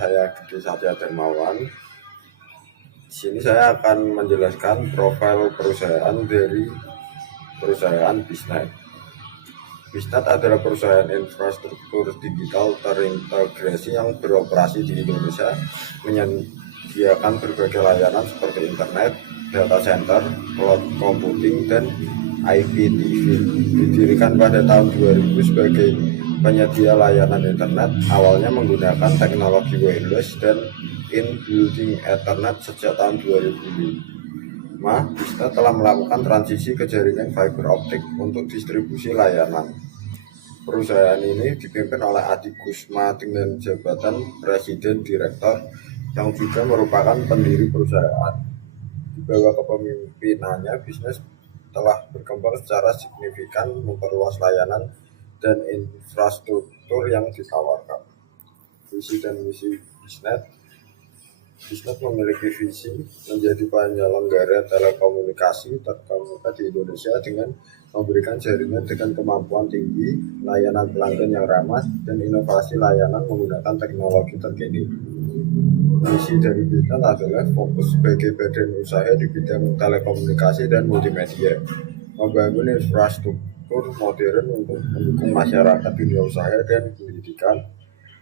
saya Gede Satya Dermawan. Di sini saya akan menjelaskan profil perusahaan dari perusahaan Biznet. Biznet adalah perusahaan infrastruktur digital terintegrasi yang beroperasi di Indonesia, menyediakan berbagai layanan seperti internet, data center, cloud computing, dan IPTV. Didirikan pada tahun 2000 sebagai penyedia layanan internet, awalnya menggunakan teknologi wireless dan in-building Ethernet sejak tahun 2005. Biznet telah melakukan transisi ke jaringan fiber optik untuk distribusi layanan. Perusahaan ini dipimpin oleh Adi Kusma dengan jabatan Presiden Direktur yang juga merupakan pendiri perusahaan. Di bawah kepemimpinannya, bisnis telah berkembang secara signifikan, memperluas layanan dan infrastruktur yang ditawarkan. Visi dan misi Biznet memiliki visi menjadi penyelenggara telekomunikasi terkemuka di Indonesia dengan memberikan jaringan dengan kemampuan tinggi, layanan pelanggan yang ramah, dan inovasi layanan menggunakan teknologi terkini. Misi dari Biznet adalah fokus sebagai badan usaha di bidang telekomunikasi dan multimedia, membangun infrastruktur modern untuk mendukung masyarakat, dunia usaha, dan pendidikan,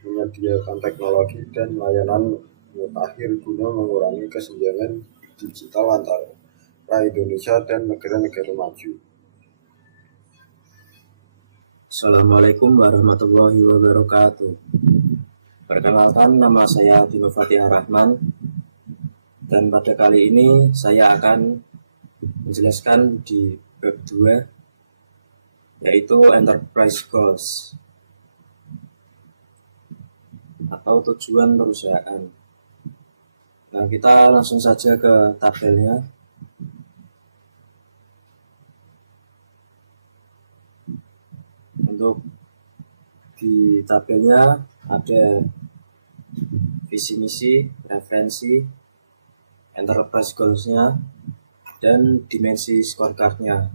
menyediakan teknologi dan layanan mutakhir guna mengurangi kesenjangan digital antara Indonesia dan negara-negara maju. Assalamualaikum warahmatullahi wabarakatuh. Perkenalkan, nama saya Dino Fatihah Rahman, dan pada kali ini saya akan menjelaskan di bab 2, yaitu Enterprise Goals atau tujuan perusahaan. Nah, kita langsung saja ke tabelnya. Untuk di tabelnya ada visi misi, referensi, enterprise goals-nya, dan dimensi scorecard-nya.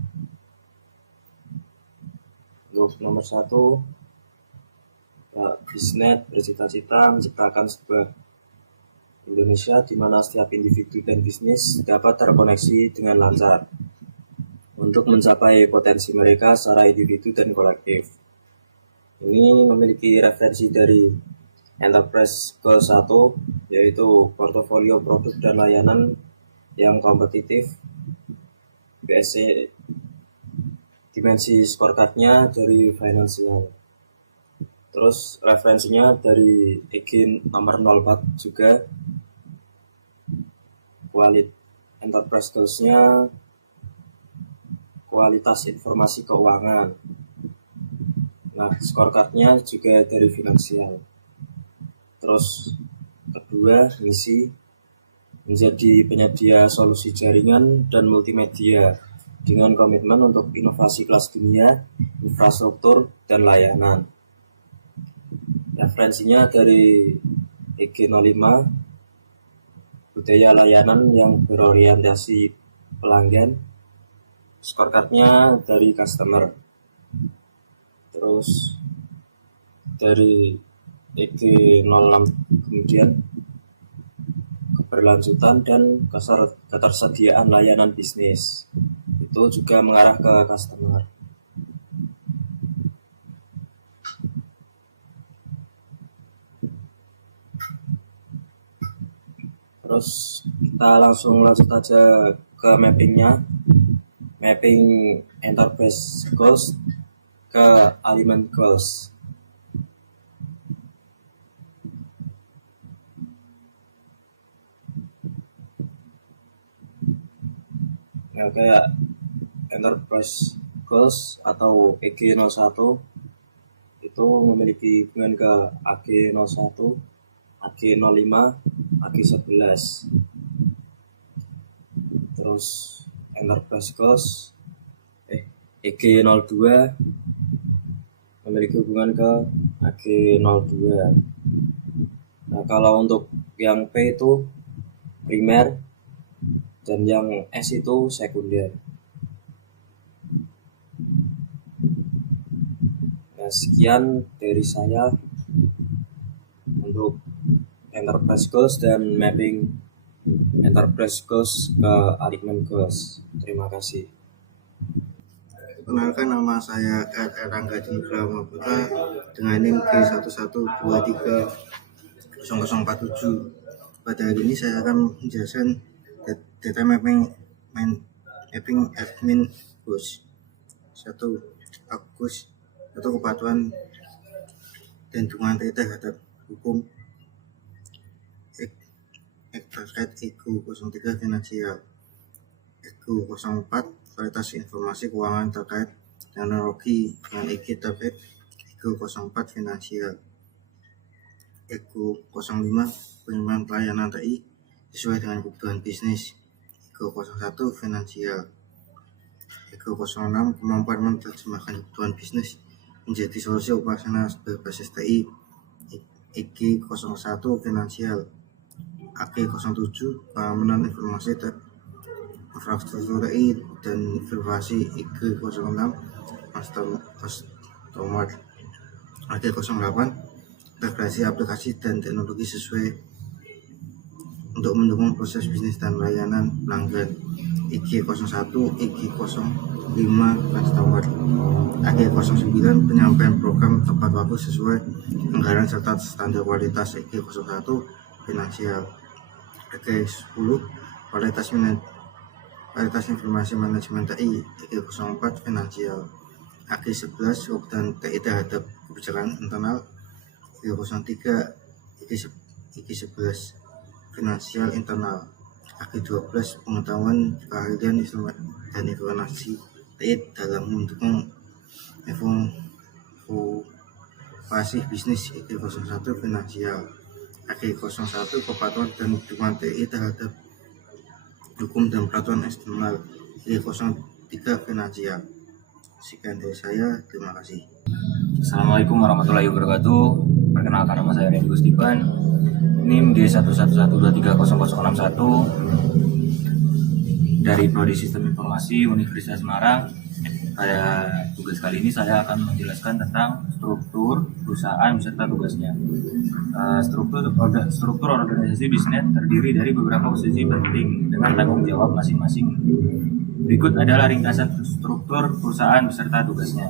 Untuk nomor 1, Biznet bercita-cita menciptakan sebuah Indonesia di mana setiap individu dan bisnis dapat terkoneksi dengan lancar untuk mencapai potensi mereka secara individu dan kolektif. Ini memiliki referensi dari Enterprise Goal 1, yaitu portofolio produk dan layanan yang kompetitif. BSC dimensi scorecard-nya dari finansial. Terus referensinya dari EG nomor 04 juga. Enterprise Goals-nya kualitas informasi keuangan. Nah, scorecard-nya juga dari finansial. Terus kedua, misi menjadi penyedia solusi jaringan dan multimedia dengan komitmen untuk inovasi kelas dunia, infrastruktur, dan layanan. Referensinya dari EG 05, budaya layanan yang berorientasi pelanggan. Scorecard-nya dari customer. Terus dari EG 06 kemudian keberlanjutan dan ketersediaan layanan bisnis. Itu juga mengarah ke customer. Terus kita langsung lanjut aja ke mappingnya. Mapping Enterprise Goals ke Alignment Goals. Nah, kayak Enterprise Goals atau EG 01 itu memiliki hubungan ke AG 01, AG 05, AG 11. Terus Enterprise Goals EG 02 memiliki hubungan ke AG 02. Nah, kalau untuk yang P itu primer dan yang S itu sekunder. Nah, sekian dari saya untuk enterprise goals dan mapping enterprise goals ke alignment goals. Terima kasih. Perkenalkan, nama saya Erlangga Nugraha Putra dengan NIM G11230047. Pada hari ini saya akan menjelaskan data mapping admin goals. 1. Fokus atau kepatuhan dan dukungan terhadap hukum terkait EGO 03 finansial, EGO 04 kualitas informasi keuangan terkait teknologi dengan EG terkait EGO 04 finansial, EGO 05 pengembangan pelayanan TI sesuai dengan kebutuhan bisnis, EGO 01 finansial, EGO 06 kemampuan menerjemahkan kebutuhan bisnis menjadi solusi operasional berbasis TI, EG 01 finansial, AG 07 keamanan informasi infrastruktur TI dan verifasi, EG 06 customer, AG 08 integrasi aplikasi dan teknologi sesuai untuk mendukung proses bisnis dan layanan pelanggan, EG 01 EG 05 customer, AG 09 penyampaian program tepat waktu sesuai anggaran serta standar kualitas, EG 01 finansial, AG 10 kualitas informasi manajemen TI, EG 04 finansial, AG 11 kebutuhan TI terhadap kebijakan internal, EG 03 EG 11 finansial internal, AG 12 pengetahuan keahlian dan informasi TI dalam mendukung evaluasi bisnis, EG 01 finansial, AG 01 kepatuhan dan dukungan TI terhadap hukum dan peraturan eksternal, EG 03 finansial. Sekian dari saya, terima kasih. Assalamualaikum warahmatullahi wabarakatuh. Perkenalkan, nama saya Rendy Gustipan, NIM D11123061 dari Prodi Sistem Informasi Universitas Semarang. Pada tugas kali ini saya akan menjelaskan tentang struktur perusahaan beserta tugasnya. Struktur organisasi bisnet terdiri dari beberapa posisi penting dengan tanggung jawab masing-masing. Berikut adalah ringkasan struktur perusahaan beserta tugasnya.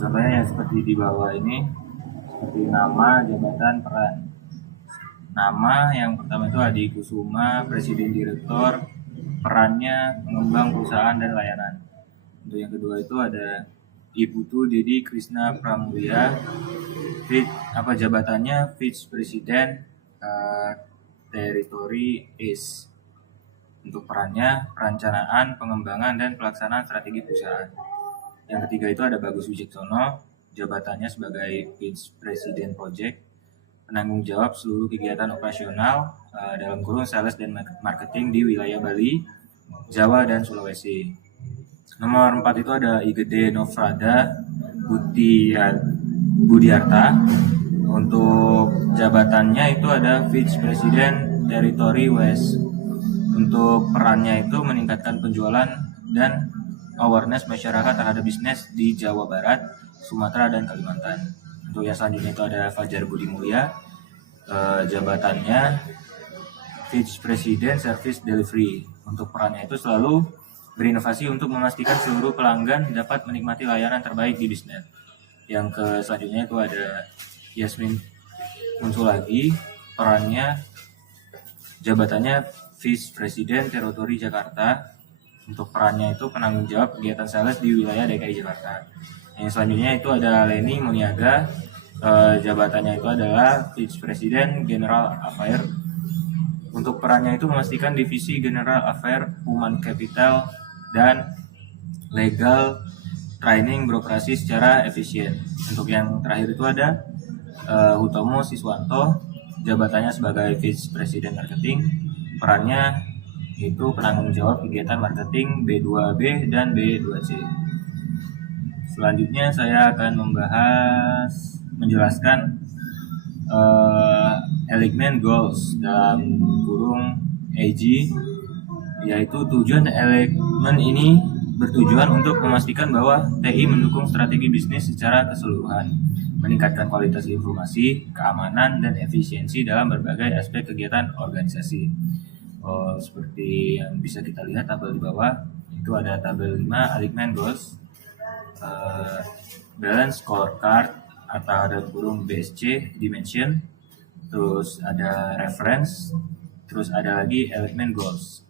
Contohnya yang seperti di bawah ini, seperti nama, jabatan, peran. Nama yang pertama itu Adi Kusuma, Presiden Direktur, perannya pengembang perusahaan dan layanan. Untuk yang kedua itu ada Ibu Tu Dedi Krisna Pramulya, jabatannya Vice President Territory East. Untuk perannya perencanaan, pengembangan, dan pelaksanaan strategi perusahaan. Yang ketiga itu ada Bagus Wijaksono, jabatannya sebagai Vice President Project, penanggung jawab seluruh kegiatan operasional dalam kurung sales dan marketing di wilayah Bali, Jawa, dan Sulawesi. Nomor 4 itu ada Igede Nofrada Budiarta. Untuk jabatannya itu ada Vice President Territory West. Untuk perannya itu meningkatkan penjualan dan awareness masyarakat terhadap bisnis di Jawa Barat, Sumatera, dan Kalimantan. Untuk yang selanjutnya itu ada Fajar Budi Mulya, jabatannya Vice President Service Delivery. Untuk perannya itu selalu berinovasi untuk memastikan seluruh pelanggan dapat menikmati layanan terbaik di bisnis. Yang selanjutnya itu ada Yasmin Munsulagi, perannya jabatannya Vice President Territory Jakarta. Untuk perannya itu penanggung jawab kegiatan sales di wilayah DKI Jakarta. Yang selanjutnya itu ada Leni Muniaga, jabatannya itu adalah Vice President General Affairs. Untuk perannya itu memastikan divisi General Affairs, Human Capital, dan Legal Training beroperasi secara efisien. Untuk yang terakhir itu ada Hutomo Siswanto, jabatannya sebagai Vice President Marketing. Perannya itu penanggung jawab kegiatan marketing B2B dan B2C. Selanjutnya saya akan menjelaskan alignment goals dalam kurung AG, yaitu tujuan alignment ini bertujuan untuk memastikan bahwa TI mendukung strategi bisnis secara keseluruhan. meningkatkan kualitas informasi, keamanan, dan efisiensi dalam berbagai aspek kegiatan organisasi. Seperti yang bisa kita lihat tabel di bawah, itu ada tabel 5 alignment goals, balance scorecard atau ada kurung BSC dimension, terus ada reference, terus ada lagi alignment goals.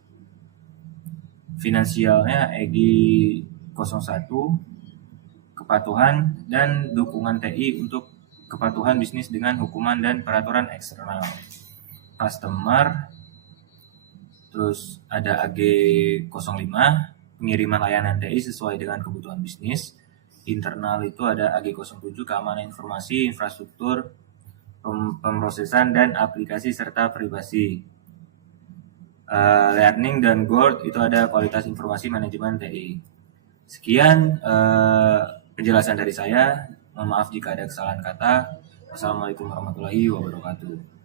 Finansialnya EGI 01, kepatuhan dan dukungan TI untuk kepatuhan bisnis dengan hukuman dan peraturan eksternal. Customer, terus ada AG 05, pengiriman layanan TI sesuai dengan kebutuhan bisnis. Internal itu ada AG 07, keamanan informasi, infrastruktur, pemrosesan dan aplikasi serta privasi. Learning dan Gold itu ada kualitas informasi manajemen TI. Sekian penjelasan dari saya. Mohon maaf jika ada kesalahan kata. Wassalamualaikum warahmatullahi wabarakatuh.